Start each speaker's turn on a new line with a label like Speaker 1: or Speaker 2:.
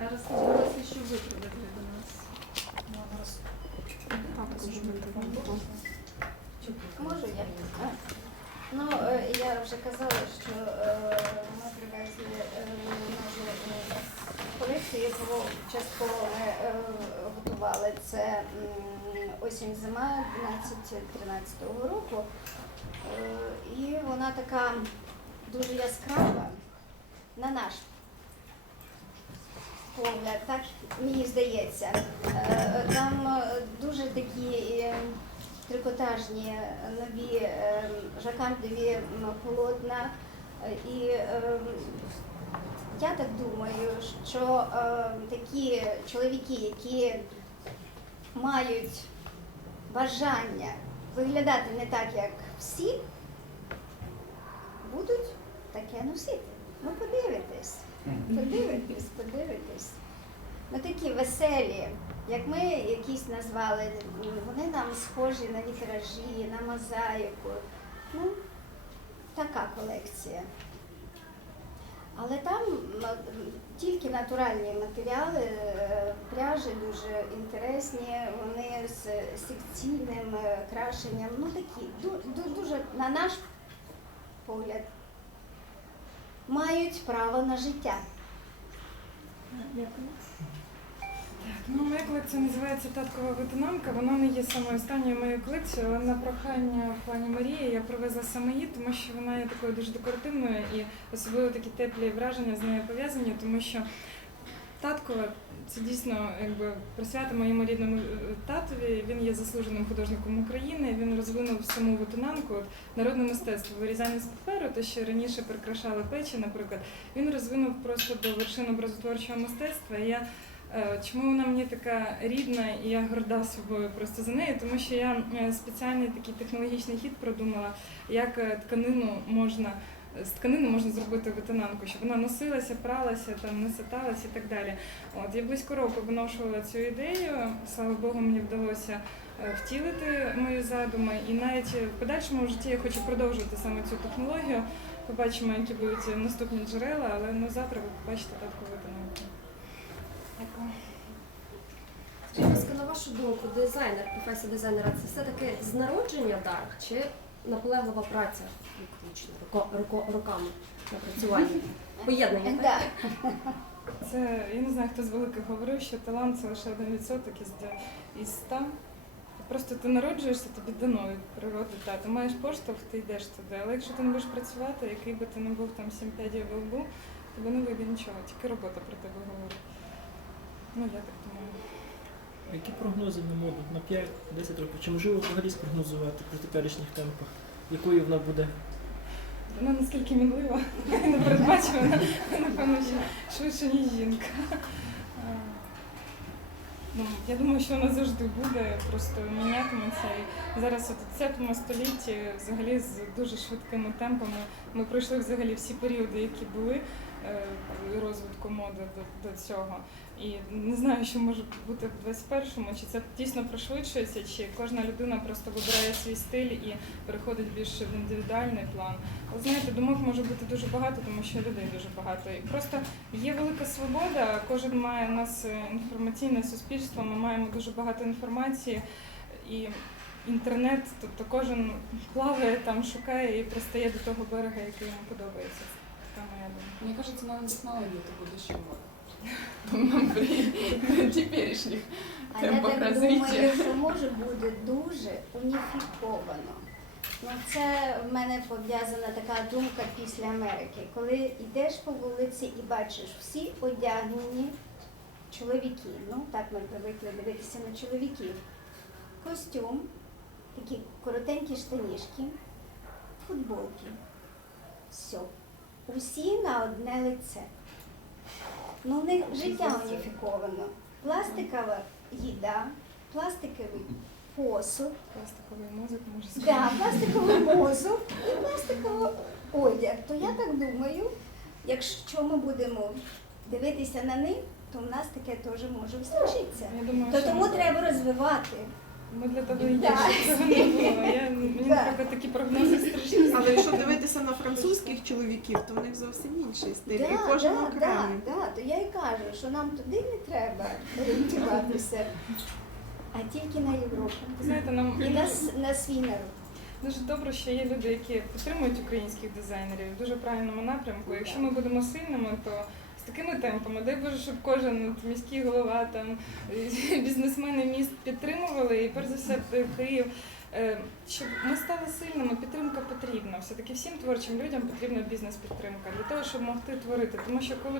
Speaker 1: а розказалося, що ви привезли до нас. Ж ви
Speaker 2: Можу я? Ну, е, я вже казала, що е, ми привезли е, нашу колекцію, яку частково ми готували. Це осінь-зима 12-13 року. І вона така дуже яскрава на наш погляд, так мені здається. Е, Там е, дуже такі е, трикотажні нові жакардові полотна. І я так думаю, що такі чоловіки, які мають бажання виглядати не так, як всі, будуть таке носити. Ну, подивитесь. Подивитесь, подивитесь. Ну такі веселі, як ми якісь назвали, вони нам схожі на вітражі, на мозаїку. Ну, така колекція. Але там тільки натуральні матеріали, е, пряжі дуже інтересні, вони з секційним е, крашенням, ну такі, ду- ду- дуже, на наш погляд, мають право на життя. Дякую.
Speaker 3: Так, ну моя колекція називається Таткова витинамка. Вона не є самою останньою моєю колекцією, але на прохання пані Марії я привезла саме її, тому що вона є такою дуже декоративною і особливо такі теплі враження з нею пов'язані, тому що Таткова це дійсно якби присвята моєму рідному е, татові. Він є заслуженим художником України. Він розвинув саму витинанку, от, народне мистецтво, вирізання з паперу, те, що раніше прикрашали печі, наприклад. Він розвинув просто до вершин образотворчого мистецтва. І я Е, Чому вона мені така рідна і я горда собою просто за нею? Тому що я е, спеціальний такий технологічний хід продумала, як тканину можна з тканини можна зробити витинанку, щоб вона носилася, пралася, там не саталася і так далі. От я близько року виношувала цю ідею. Слава Богу, мені вдалося е, втілити мої задуми, і навіть в подальшому житті я хочу продовжувати саме цю технологію. Побачимо, які будуть наступні джерела, але ну завтра ви побачите татку витинанку. Дякую.
Speaker 4: Скажіть, на вашу думку, дизайнер, професія дизайнера це все-таки з народження дар чи наполеглива праця виключно руко- руко- роками напрацювання? Поєднання, так?
Speaker 3: Це я не знаю, хто з великих говорив, що талант це лише один відсоток із ста. Просто ти народжуєшся, тобі дано від природи. Та ти маєш поштовх, ти йдеш туди. Але якщо ти не будеш працювати, який би ти не був там сім п'ядів в лбу, тобі не вийде нічого, тільки робота про тебе говорить. Ну я так думаю.
Speaker 5: Які прогнози на моду на 5-10 років? Чи можливо взагалі спрогнозувати при теперішніх темпах? Якою вона буде?
Speaker 3: Вона наскільки мінлива, непередбачувана, напевно, що швидше, ніж жінка. Ну, я думаю, що вона завжди буде, просто мінятиметься. І зараз у 10 столітті взагалі з дуже швидкими темпами ми пройшли взагалі всі періоди, які були розвитку моди до, до цього. І не знаю, що може бути в 21-му, чи це дійсно пришвидшується, чи кожна людина просто вибирає свій стиль і переходить більше в індивідуальний план. Але знаєте, думок може бути дуже багато, тому що людей дуже багато. І просто є велика свобода. Кожен має у нас е, інформаційне суспільство. Ми маємо дуже багато інформації і інтернет. Тобто кожен плаває там, шукає і пристає до того берега, який йому подобається.
Speaker 6: Мне кажется, нам технологии это будущего. Нам при теперішніх
Speaker 2: А я так думаю, що може бути дуже уніфіковано. Ну, це в мене пов'язана така думка після Америки. Коли йдеш по вулиці і бачиш всі одягнені чоловіки, ну так ми привикли дивитися на чоловіків. Костюм, такі коротенькі штанішки, футболки. Все. Усі на одне лице. Ну, в них життя уніфіковано. Пластикова їда, пластиковий посуд,
Speaker 3: Пластиковий мозок може
Speaker 2: да, пластиковий мозок і пластиковий одяг. То я так думаю, якщо ми будемо дивитися на них, то в нас таке теж може случитися. То тому треба розвивати
Speaker 3: Ми для того і є, щоб цього не було. Я, мені,
Speaker 2: Да.
Speaker 3: наприклад, такі прогнози страшні.
Speaker 7: Але якщо дивитися на французьких чоловіків, то в них зовсім інший стиль. і кожен
Speaker 2: да, да,
Speaker 7: окремий.
Speaker 2: да, то я і кажу, що нам туди не треба орієнтуватися, а тільки на Європу.
Speaker 3: Знаєте, нам
Speaker 2: І на, с- на свій народ.
Speaker 3: Дуже добре, що є люди, які підтримують українських дизайнерів в дуже правильному напрямку. Якщо ми будемо сильними, то такими темпами, дай Боже, щоб кожен от міський голова, там бізнесмени міст підтримували, і перш за все Київ. е, Щоб ми стали сильними, підтримка потрібна. Все таки всім творчим людям потрібна бізнес-підтримка для того, щоб могти творити. Тому що коли